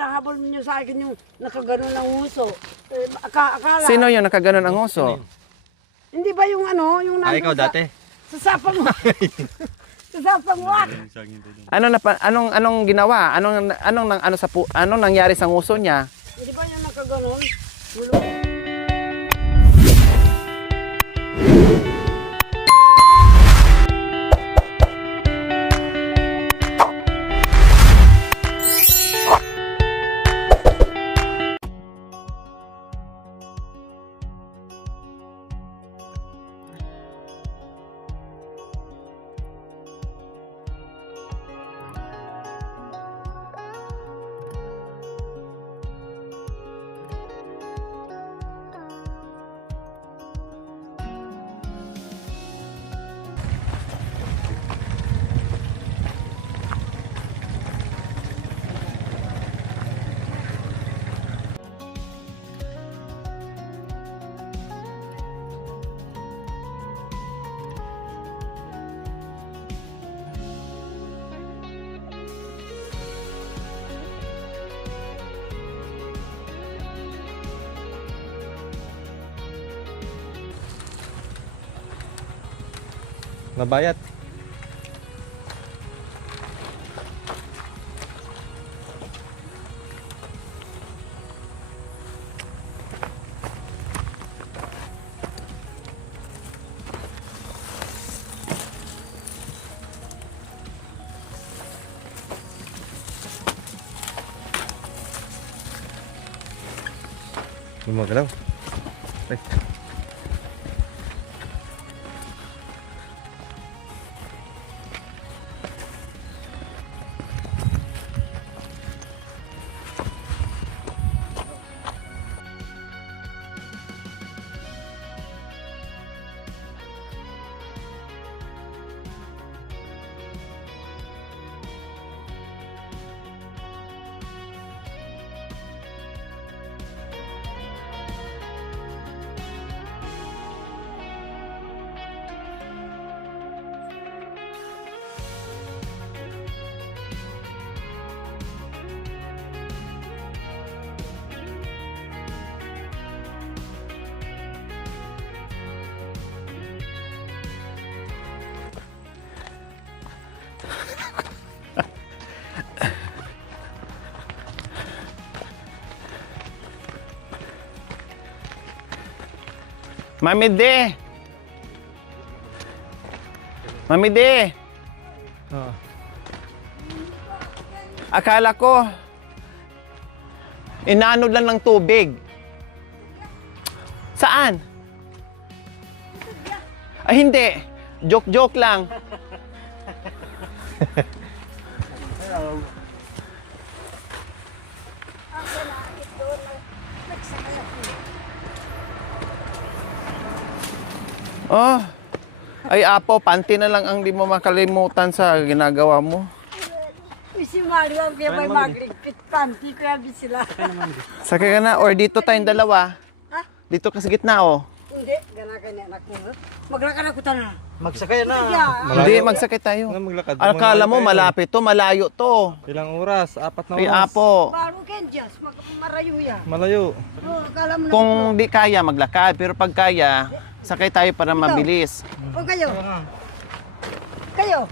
hinahabol niyo sa akin yung nakaganon ng uso. Akala. Sino yung nakaganon ang uso? Hindi ba yung ano, yung nandun ikaw dati? Sa sapang sa sapang wak. Anong ginawa? Anong nangyari sa nguso niya? Hindi ba yung nakaganon? Nabayat. Gumagalaw. Ay. Mami D! Mami D! Oh. Akala ko, inaano lang ng tubig. Saan? Ay, hindi. Joke-joke lang. Oh, ay Apo, panty na lang ang di mo makalimutan sa ginagawa mo. Si Mario ang kaya may magligpit panty kaya sila. Sakay ka na, or dito tayong dalawa. Ha? Dito ka sa gitna, oh. Hindi, gana ka ni anak mo. Maglakad ako tanan. Magsakay na. Hindi, magsakay tayo. Maglakad. Akala mo, malapit to, malayo to. Ilang oras? 4 na Ay oras. Apo, Baro ken Diyos, marayo ya. Malayo. Oh, akala mo kung di kaya, maglakad. Pero pag kaya, sakay tayo para mabilis. O kayo. Kayo.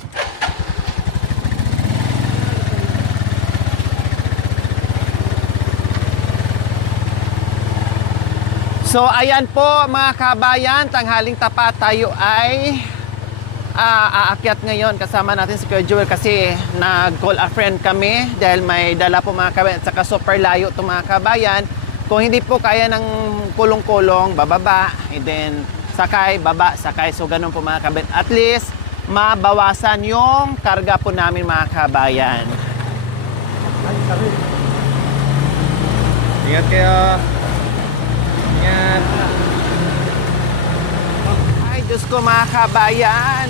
So ayan po mga kabayan, tanghaling tapat tayo ay aakyat ngayon. Kasama natin si Kuya Joel kasi nag-call a friend kami dahil may dala po mga kabayan at saka super layo to mga kabayan. Kung hindi po kaya ng kulong-kulong, bababa, and then sakay, baba, sakay. So ganun po mga kabayan. At least mabawasan yung karga po namin mga kabayan. Ingat kayo. Ingat. Ay, Diyos ko mga kabayan.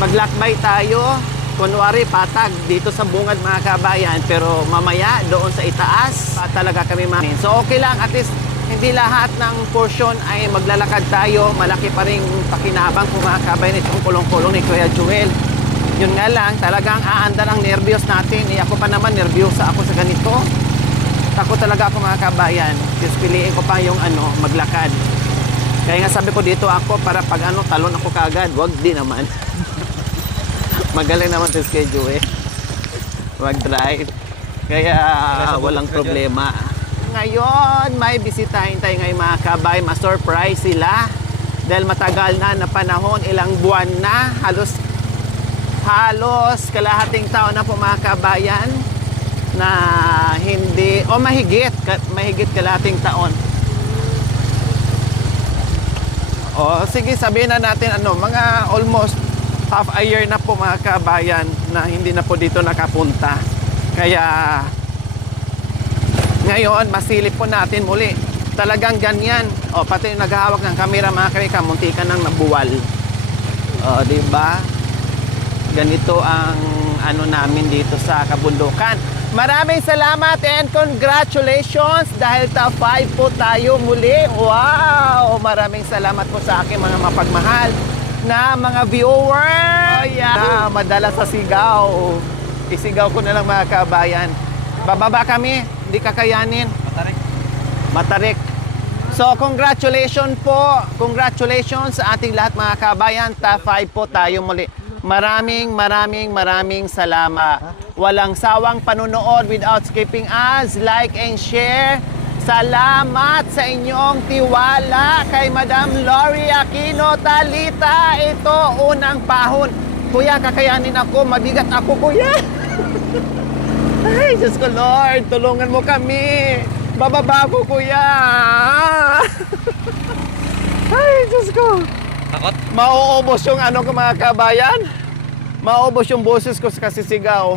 Maglakbay tayo. Kunwari patag dito sa bungad mga kabayan. Pero mamaya doon sa itaas, talaga kami mamin. So okay lang, at least hindi lahat ng portion ay maglalakad tayo. Malaki pa rin pakinabang po mga kabayan itong kulong-kulong ni Kuya Joel. Yun nga lang, talagang aandar ang nervyos natin. Ako pa naman, nervyosa ako sa ganito. Takot talaga ako mga kabayan. Just piliin ko pa yung maglakad. Kaya nga sabi ko dito ako para pag talon ako kagad. Wag di naman. Magaling naman sa schedule mag-drive. Kaya walang problema. Ngayon, may bisitahin tayo ngayon mga kabay. Ma-surprise sila. Dahil matagal na panahon, ilang buwan na. Halos kalahating taon na po mga kabayan na hindi, o mahigit kalahating taon. O sige, sabihin na natin mga almost half a year na po mga kabayan na hindi na po dito nakapunta. Kaya ngayon, masilip po natin muli. Talagang ganyan. O pati yung naghahawak ng camera mga kabayan, muntikan ng mabuwal. O diba? Ganito ang namin dito sa kabundukan. Maraming salamat and congratulations dahil top 5 po tayo muli. Wow! Maraming salamat po sa aking mga mapagmahal na mga viewers na madalas sa sigaw. Isigaw ko na lang mga kabayan. Bababa kami, hindi kakayanin. Matarik. So congratulations po. Congratulations sa ating lahat mga kabayan. Top 5 po tayo muli. Maraming salamat. Walang sawang panunood without skipping us. Like and share. Salamat sa inyong tiwala kay Madam Lori Aquino Talita. Ito, unang pahon. Kuya, kakayanin ako. Mabigat ako, kuya. Ay, Diyos ko, Lord. Tulungan mo kami. Bababa ko, kuya. Ay, Diyos ko. Takot? Mauubos yung mga kabayan. Mauubos yung boses ko sa kasisigaw.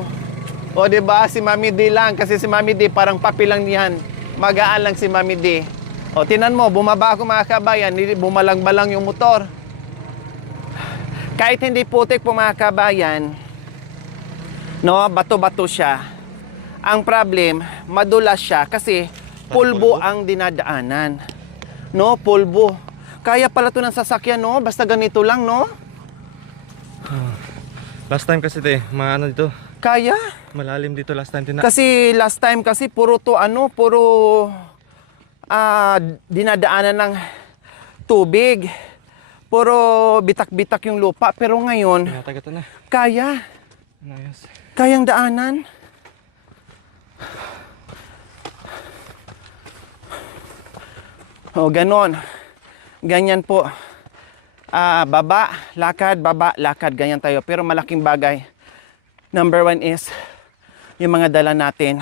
O diba, si Mami D lang. Kasi si Mami D parang papi lang niyan. Magaan lang si Mami D. O tinan mo, bumaba ako mga kabayan. Bumalang-balang yung motor. Kahit hindi putik po mga kabayan, bato-bato siya. Ang problem, madulas siya kasi pulbo ang dinadaanan. Pulbo. Kaya pala ito ng sasakyan, basta ganito lang, Last time kasi mga dito. Kaya? Malalim dito last time. Kasi last time puro dinadaanan ng tubig. Puro bitak-bitak yung lupa. Pero ngayon, Tinatagat na. kaya. Ayos. Kayang daanan. O, ganon. Ganyan po. Baba, lakad, ganyan tayo. Pero malaking bagay. Number 1 is, yung mga dala natin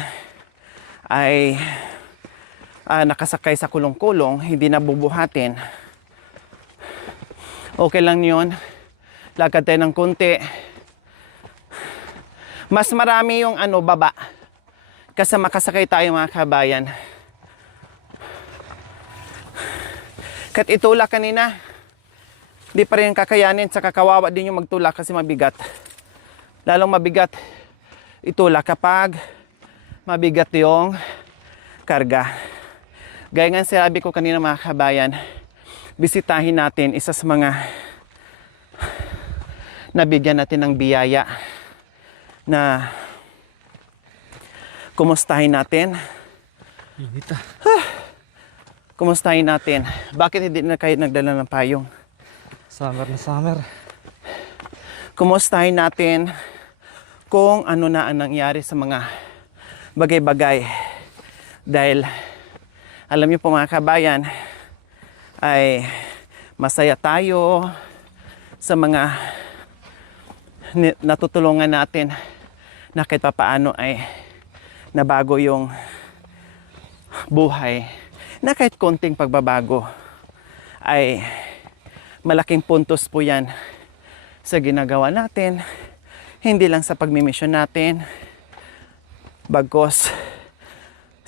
ay nakasakay sa kulong-kulong, hindi nabubuhatin. Okay lang yun. Lakad tayo ng konti. Mas marami yung baba. Kasi makasakay tayo mga kabayan. Kat itulak kanina, di pa rin kakayanin sa kakawawa din yung magtulak kasi mabigat. Lalong mabigat itulak kapag mabigat yung karga. Gaya nga sinabi ko kanina mga kabayan, bisitahin natin isa sa mga nabigyan natin ng biyaya na kumustahin natin. Init. Kumustahin natin. Bakit hindi na kayo nagdala ng payong? Summer na summer. Kumustahin natin kung ano na ang nangyari sa mga bagay-bagay. Dahil, alam niyo po mga kabayan, ay masaya tayo sa mga natutulungan natin na kahit papaano ay nabago yung buhay. Na kahit konting pagbabago ay malaking puntos po yan sa ginagawa natin, hindi lang sa pagmimisyon natin, bagkos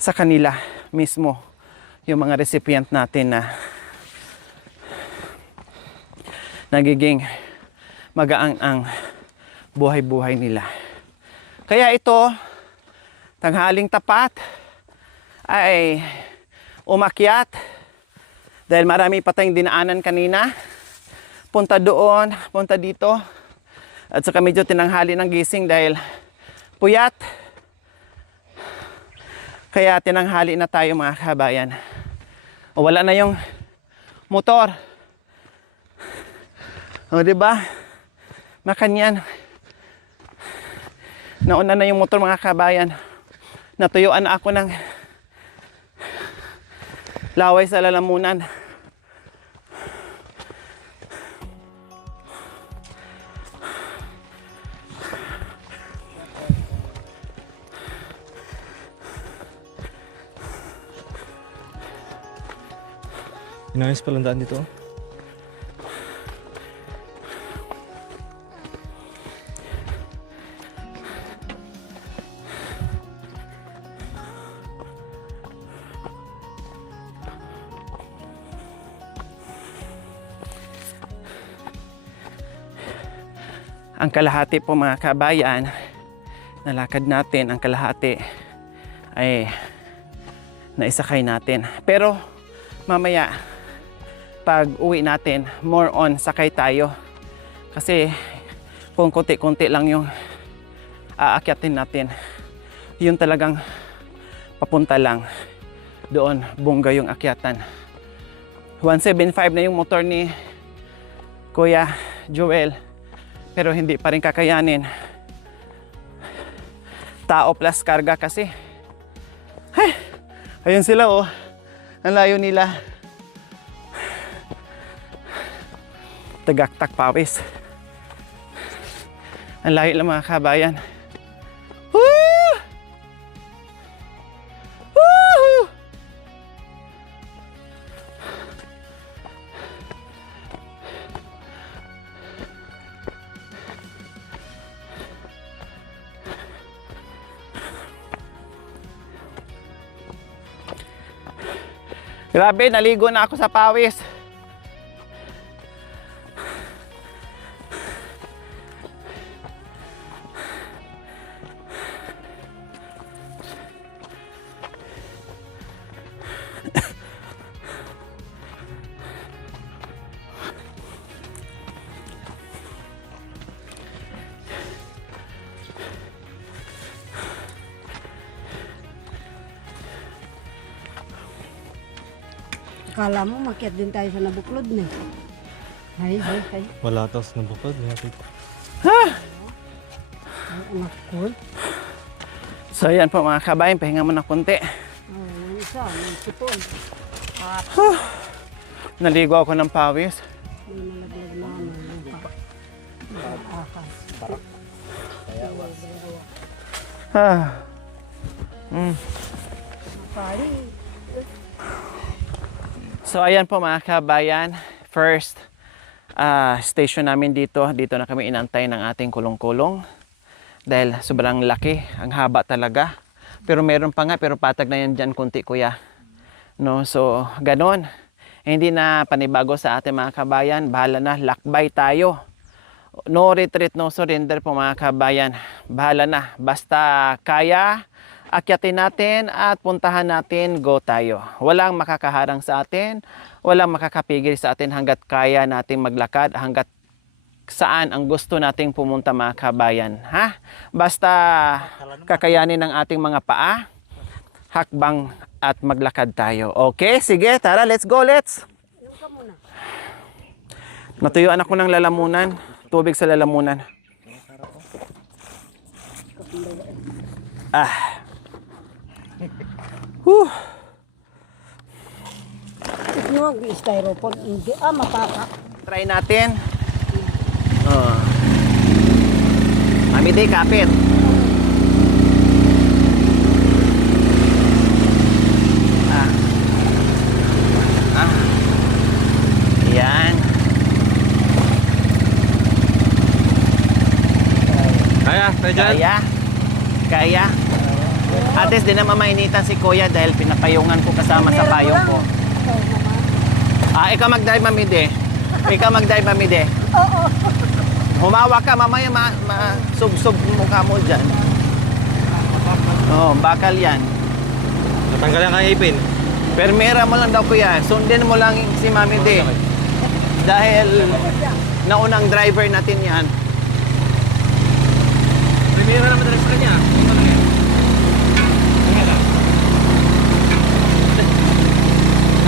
sa kanila mismo, yung mga recipient natin na nagiging magaang ang buhay-buhay nila. Kaya ito, tanghaling tapat ay umakyat dahil marami pa tayong dinaanan kanina. Punta doon, punta dito. At saka medyo tinanghali ng gising dahil puyat. Kaya tinanghali na tayo mga kabayan. O, wala na yung motor. O, diba? Makanyan. Nauna na yung motor mga kabayan. Natuyuan na ako ng laway sa lalamunan. Inayos palang daan dito. Ang kalahati po mga kabayan, nalakad natin, ang kalahati ay naisakay natin. Pero mamaya, pag uwi natin, more on sakay tayo. Kasi kung konti-konti lang yung aakyatin natin, yun talagang papunta lang. Doon, bongga yung akyatan. 175 na yung motor ni Kuya Joel. Pero hindi pa rin kakayanin. Tao plus karga kasi. Hey, ayun sila oh. Ang layo nila. Tagaktak pawis. Ang layo lang mga kabayan. Woo! Woo! Grabe, naligo na ako sa pawis. Akala mo, makiat din tayo sa nabuklod na. Hay. Wala tos na bukod. Ay, anak ko. So ayan po mga kabayan, pahinga mo na konti. Yung isa, may sipon. Naligo ako ng pawis. May nalaglag na yung ahas. Pari. So ayan po mga kabayan, first station namin dito na kami inantay ng ating kulong-kulong dahil sobrang laki, ang haba talaga. Pero meron pa nga, pero patag na yan dyan kunti kuya. No, so ganon. Hindi na panibago sa ating mga kabayan, bahala na, lakbay tayo. No retreat, no surrender po mga kabayan. Bahala na, basta kaya, akyatin natin at puntahan natin, go tayo. Walang makakaharang sa atin, walang makakapigil sa atin hanggat kaya nating maglakad, hanggat saan ang gusto nating pumunta mga kabayan. Ha? Basta kakayanin ng ating mga paa, hakbang at maglakad tayo. Okay, sige, tara, let's go, let's. Natuyuan ako ng lalamunan, tubig sa lalamunan. Yung styrofoam, hindi. Mataka. Try natin. Mami Day, kapit. Yan. Kaya, Kaya. Kaya. At least di na mamainitan si Kuya dahil pinapayungan ko kasama sa payong ko. Ikaw mag-drive, Mami Day. Ikaw mag-drive, Mami Day. Oo. Humawa ka, mamaya sub-sub mukha mo dyan. Bakal yan. natanggal ang ipin. Permera mo lang daw kuya, sundin mo lang si Mami Day. Dahil naunang driver natin yan. Pamira na madalas sa kanya. Ito lang yan. Tingnan lang.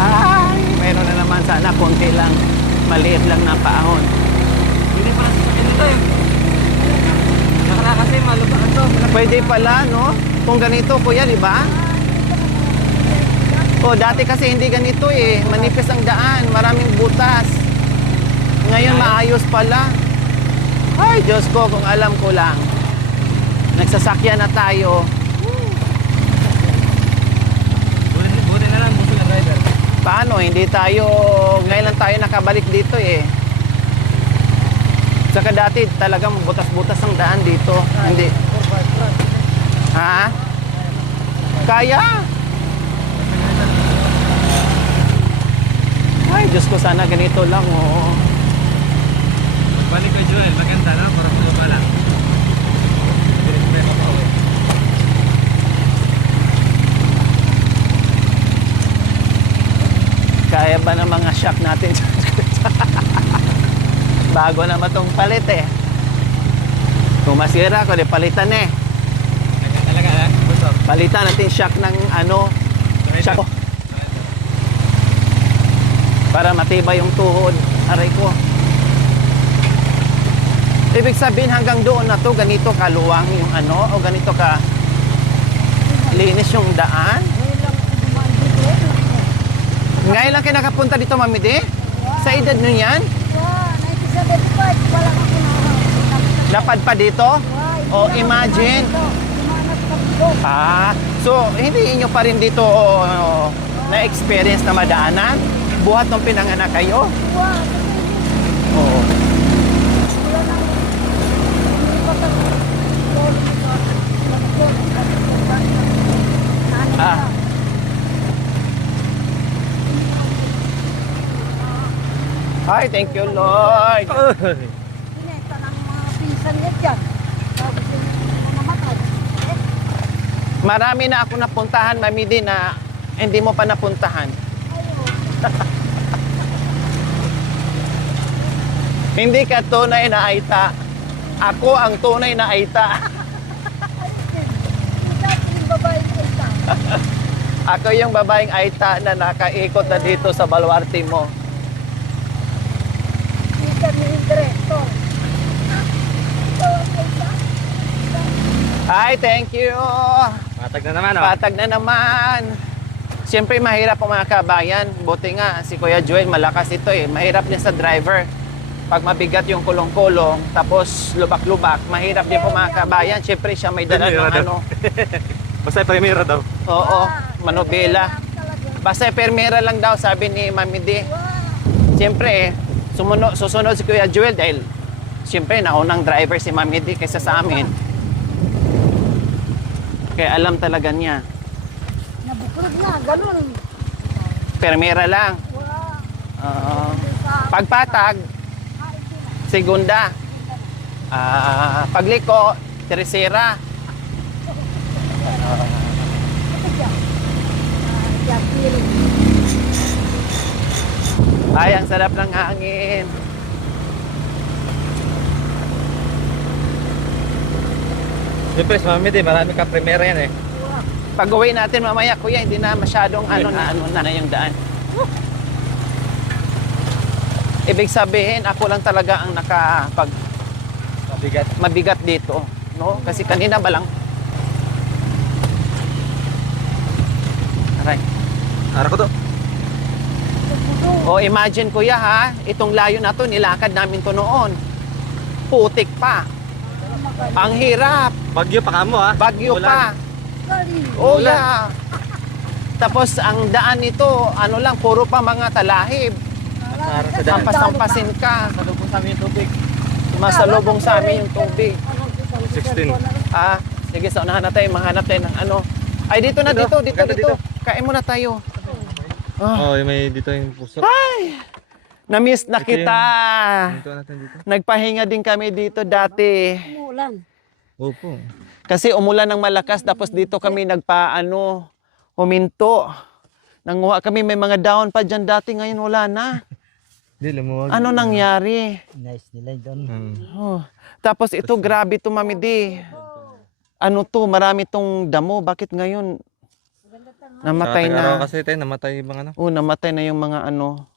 Ay, mayroon na naman sana konti lang. Maliit lang na paahon. Hindi pala sa kanya dito eh. Nakala kasi malubakan to. Pwede pala, no? Kung ganito, kuya, di ba? O, dati kasi hindi ganito eh. Manipis ang daan, maraming butas. Ngayon, maayos pala. Ay, Diyos ko, kung alam ko lang. Nagsasakyan na tayo. Buti na lang, buti na driver. Paano? Hindi tayo, ngayon lang tayo nakabalik dito eh. Saka dati talagang butas-butas ang daan dito. Hindi. Ha? Kaya? Ay, Diyos ko, sana ganito lang, oo. Balik kay Joel, maganda na, parang mga lang. Kaya ba ng mga shock natin? Bago naman itong palit eh. Kung masira ko, di palitan eh. Talaga lang, gusto. Palitan natin shock ng ano, shock. Para matibay yung tuhod. Aray ko. Ibig sabihin hanggang doon na to, ganito kaluwang yung ano, o ganito ka linis yung daan. Ngayon lang kayo nakapunta dito, Mami Di? Sa edad nyo yan? Wow, 1975, wala kang kunahan. Lapad pa dito? O imagine. Ah, so hindi inyo pa rin dito na-experience na madaanan? Buhat nung pinanganak kayo? Oo. Ah. Hi, thank you, Lord. Pinenta ng mga pinsan niya dyan. Tapos yung mamatay. Marami na ako napuntahan, Mami Di, na hindi mo pa napuntahan. Hindi ka tunay na Aita. Ako ang tunay na Aita. Yung babae ko isa. Ako yung babaeng Aita na nakaikot na dito sa baluarte mo. Isa ni Indirecto. Ito ang isa. Hi, thank you. Matag na naman, oh. Patag na naman. Siyempre, mahirap po mga kabayan. Buti nga, si Kuya Joel, malakas ito eh. Mahirap din sa driver. Pag mabigat yung kulong-kulong, tapos lubak-lubak, mahirap din po mga kabayan. Siyempre, siya may dala ng ano. Basta primera daw. Oo, manobela. Basta permera lang daw, sabi ni Mami D. Siyempre, susunod si Kuya Joel dahil siyempre, naunang driver si Mami D kaysa sa amin. Kaya alam talaga niya. Nabuklod na, ganun. Permera lang. Oo. Pagpatag, segunda. Pagliko, tercera. Ay, ang sarap ng hangin. Siyempre, sa Mami Di, marami ka primera yan eh. Pag uwi natin mamaya, kuya, hindi na masyadong ano na yung daan. Ibig sabihin, ako lang talaga ang mabigat dito, no? Kasi kanina ba lang? Aray. Ara ko to. O imagine kuya ha, itong layo na to, nilakad namin to noon. Putik pa. Ang hirap. Bagyo pa kamo, ha? Bagyo Ulan. pa. Oh yeah. Tapos ang daan nito, ano lang, puro pa mga talahib. Para sa daan. Sampasin ka. Salubong sa amin yung tubig. Masalubong sa amin yung tubig. 16. Ah, sige, sa unahan na tayo, mahanap tayo ng ano. Ay, dito na, Dito, dito. maganda dito. Kain muna tayo. Oh, may dito yung puso. Ay, na-miss na Ito kita. Dito natin dito. Nagpahinga din kami dito dati. Umulan. Opo. Kasi umulan ng malakas, tapos dito kami huminto. Nanguha kami, may mga down pa dyan dati, ngayon wala na. Hindi, lumuwag. Ano nangyari? Nice nila doon. Oh. Tapos ito, grabe to, Mami D. ano to, marami tong damo. Bakit ngayon namatay Araw na? kasi tayo, namatay ibang ano. Oh, namatay na yung mga ano.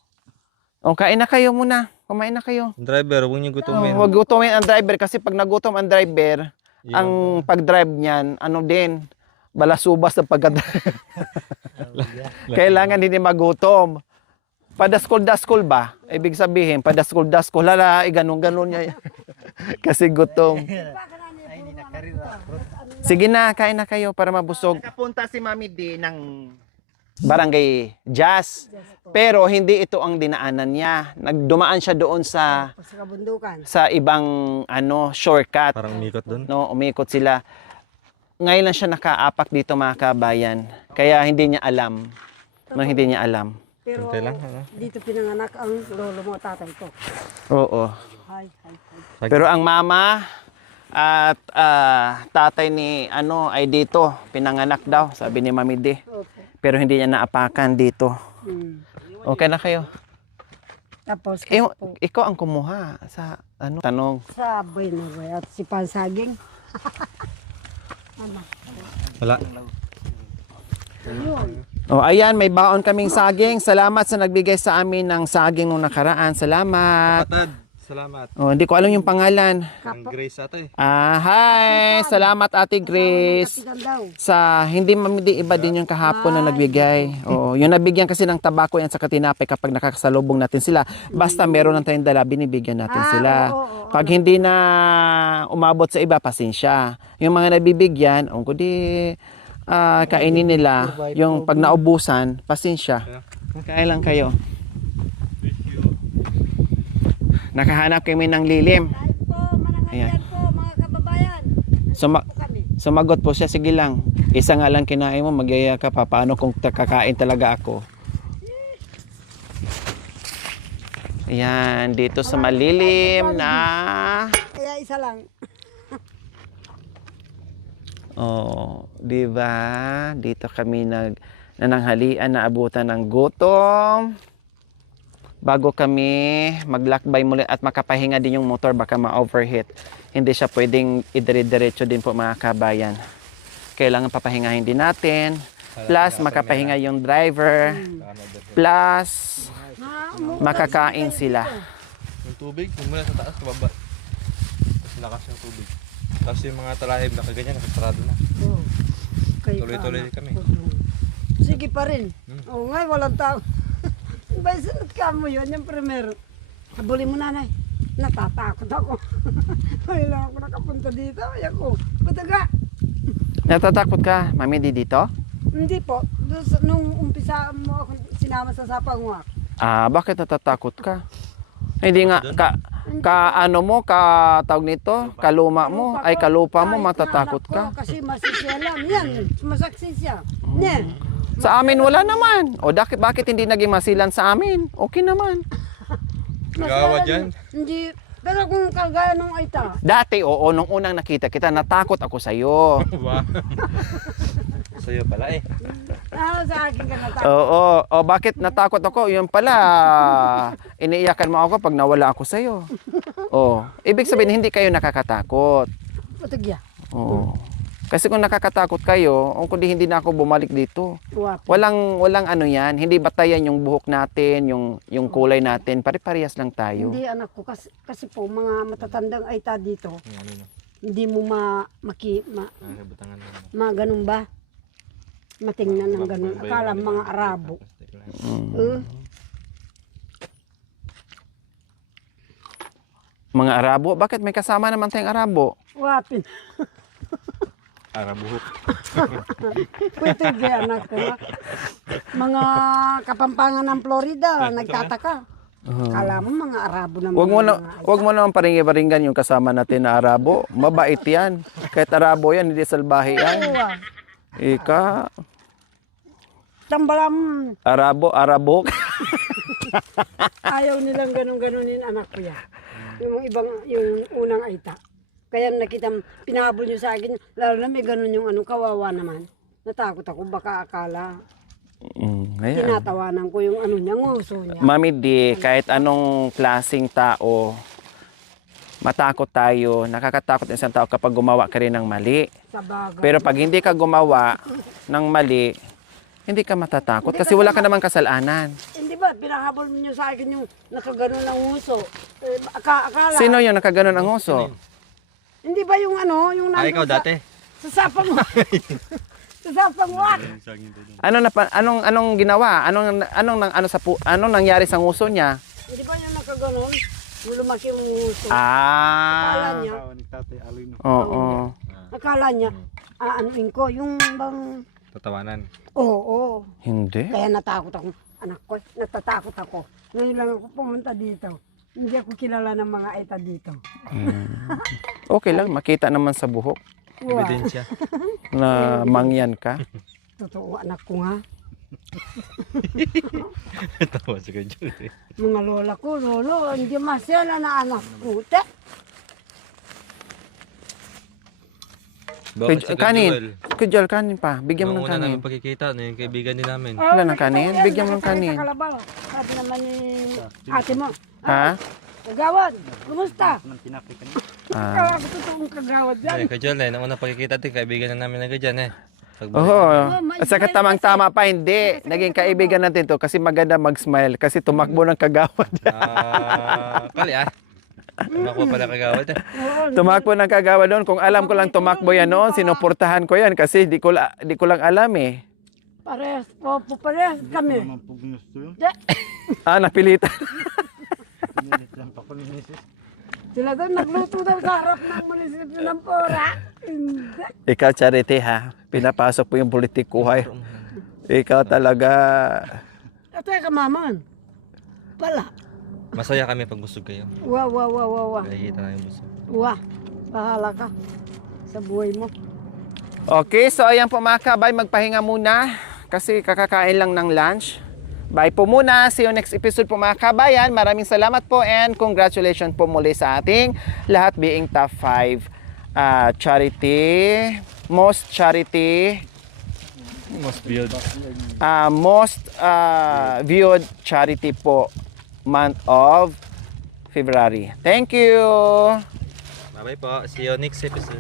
O, kain na kayo muna. Kumain na kayo. Driver, huwag niyo gutumin. Huwag gutumin ang driver kasi pag nagutom ang driver, Yun. ang pag-drive niyan, ano din, balasubas sa pagka-drive. Kailangan hindi magutom. Padaskol-daskol ba? Ibig sabihin, padaskol-daskol. Hala, ganun-ganun niya. Kasi gutom. Sige na, kain na kayo para mabusog. Nakapunta si Mami D ng Barangay Jazz. Pero hindi ito ang dinaanan niya. Nagdumaan siya doon sa Sa kabundukan. ibang ano, shortcut. Parang umikot doon. No, umikot sila. Ngayon lang siya nakaapak dito mga kabayan. Kaya hindi niya alam. No, hindi niya alam. Pero Konti lang, ano? dito pinanganak ang lolo mo, tatay ko. Oo. Hay, hay, hay. Pero ang mama at tatay ni ano ay dito pinanganak daw, sabi ni Mami D. Okay. Pero hindi niya naapakan dito. Hmm. Okay na kayo. Tapos Eh, kasi po, ikaw ang kumuha sa ano tanong. sa boy na boy at si Pansaging. Ano? Wala. Yun. Oh, ayan, may baon kaming saging. Salamat sa nagbigay sa amin ng saging nung nakaraan. Salamat. Patad. Salamat. Oh, hindi ko alam yung pangalan. Ang Grace ata eh. Hi! Salamat Ate Grace. Katigan daw. Sa hindi mamidi iba din yung kahapon na nagbigay. Oo, yung nabigyan kasi ng tabako yan sa katinapay kapag nakakasalubong natin sila. Basta meron ng tayong dala, binibigyan natin sila. oo. Pag hindi na umabot sa iba, pasensya. Yung mga nabibigyan, kung di kainin nila, yung pag naubusan, pasensya. Kain lang kayo. Nakahanap kami ng lilim. Kahit po, manangayan Ayan. po mga kababayan. Suma- Po kami. Sumagot po siya, sige lang. Isa nga lang kinain mo, magyaya ka pa. Paano kung kakain talaga ako? Ayan, dito sa malilim na... Kaya isa lang. Oh, di ba? Dito kami nananghalian na abutan ng gutom. Bago kami maglakbay muli at makapahinga din yung motor, baka ma-overheat. Hindi siya pwedeng idire-diretso din po mga kabayan. Kailangan papahingahin din natin. Plus, makapahinga yung driver. Plus, makakain sila. Yung tubig, yung mula sa taas, kababa. Tapos lakas yung tubig. Tapos yung mga talahib na kaganyan, nakasarado na. Oo. Kayo Tuloy-tuloy pa, kami. Sige pa rin. Oo nga, walang tao. Ba, sunod ka mo yun, yung primero. Habulin mo nanay. Natatakot ako. Ay lang ako nakapunta dito. Ay ako, bataga. Natatakot ka, Mami Di, dito? Hindi po. Nung umpisa mo ako sinama sa sapang Bakit natatakot ka? Hindi nga, ano mo, tawag nito, kaluma mo, ay kalupa mo, matatakot ka. Kasi masisya lang. Yan, masaksis siya. Yan. Sa amin wala naman. O bakit hindi naging masilan sa amin? Okay naman. Gawa dyan. Hindi. Pero kung kagaya nung Aita. Dati, oo, nung unang nakita kita, natakot ako sa'yo. Wow. Sa'yo pala eh. Sa akin ka natakot. Oo, bakit natakot ako? Yun pala, iniiyakan mo ako pag nawala ako sa'yo. Oh, ibig sabihin, hindi kayo nakakatakot. Patagya. Oo. Kasi kung nakakatakot kayo, kung hindi na ako bumalik dito. Wapo. Walang ano yan, hindi batayan yung buhok natin, yung kulay natin, pare-parehas lang tayo. Hindi anak ko. Kasi po, mga matatandang Aita dito, Yung ano na. hindi mo Butangan na. ganun ba? Matingnan ng ganun. Akala mga Arabo. Mga Arabo? Bakit may kasama naman tayong Arabo? Wapin. Arabuhok. Pwede ba anak ko? Mga kapampangan ng Florida, nagtataka. Kala mo mga Arabo naman. Wag mo naman paringi-paringgan yung kasama natin na Arabo. Mabait yan. Kahit Arabo yan, hindi salbahe yan. Ika, Tambalam. Arabo. Ayaw nilang ganun-ganunin anak ko yan. Yung unang Aita. Kaya nakita, pinahabol nyo sa akin, lalo na may ganun yung kawawa naman. Natakot ako, baka akala. Ayan. Tinatawanan ko yung niya, nguso niya. Mami D, kahit anong klaseng tao, matakot tayo. Nakakatakot ang isang tao kapag gumawa ka rin ng mali. Sa bagay. Pero pag hindi ka gumawa ng mali, hindi ka matatakot kasi wala ka namang kasalanan. Hindi ba, pinahabol niyo sa akin yung nakaganon ng uso. Akala. Sino yung nakaganon ang uso? Hindi ba yung ano, yung Ay, ikaw dati. Sa sapang sa sapang wak. Anong ginawa? Anong nangyari sa nguso niya? Hindi ba yung nakaganon? Yung lumaki yung uso. Akala Ah. niya, Oo. akala niya, anuin ko, yung bang, Tatawanan. oo. Hindi. Kaya natakot ako, anak ko, natatakot ako. Ngayon lang ako pumunta dito. Hindi ako kilala ng mga eta dito. Okay lang, makita naman sa buhok Wow. Ebidensya. na mangyan ka. Totoo, anak ko nga. Tawa si Kuya Joel. Mga lola ko, lolo, hindi masyala na anak ko. Te, Bakit si Kuya Joel? Kanin. Kujal, kanin pa. Bigyan mo ng Nung una kanin. namin pagkikita, yung kaibigan din namin. Wala ng kanin? Bigyan mo ng nakasakay kanin. sa kalabaw. Sabi naman ni ate mo, Ha? kagawad, kumusta? Ah. Ako totoong kagawad yan. Ay, Kuya Joel, nung una pagkikita, kaibigan na namin na ganyan eh. Oo. At saka tamang-tama pa, hindi. Naging kaibigan natin to kasi maganda mag-smile kasi tumakbo ng kagawad. Kali ah. Tumakbo pala kagawad eh. Tumakbo ng kagawad doon. Kung alam ko lang tumakbo yan noon, sinuportahan ko yan kasi di ko lang alam eh. Parehas po, parehas kami. Di, Ah, napilitan. sila doon nagluto daw sa harap ng munisipyo ng Pora. Hindi. Ikaw, Charity, ha? Pinapasok po yung politikuhay. Ikaw talaga. Teka, maman. Pala. Masaya kami pag busog kayo. Wah. Nakikita na yung busog. Wah, bahala ka sa buhay mo. Okay, so ayan po mga kabay, magpahinga muna kasi kakakain lang ng lunch. Bye po muna. See you next episode po mga kabayan. Maraming salamat po and congratulations po muli sa ating lahat being top 5 charity, most viewed charity po month of February. Thank you. Bye-bye po. See you next episode.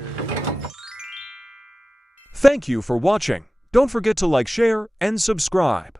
Thank you for watching. Don't forget to like, share, and subscribe.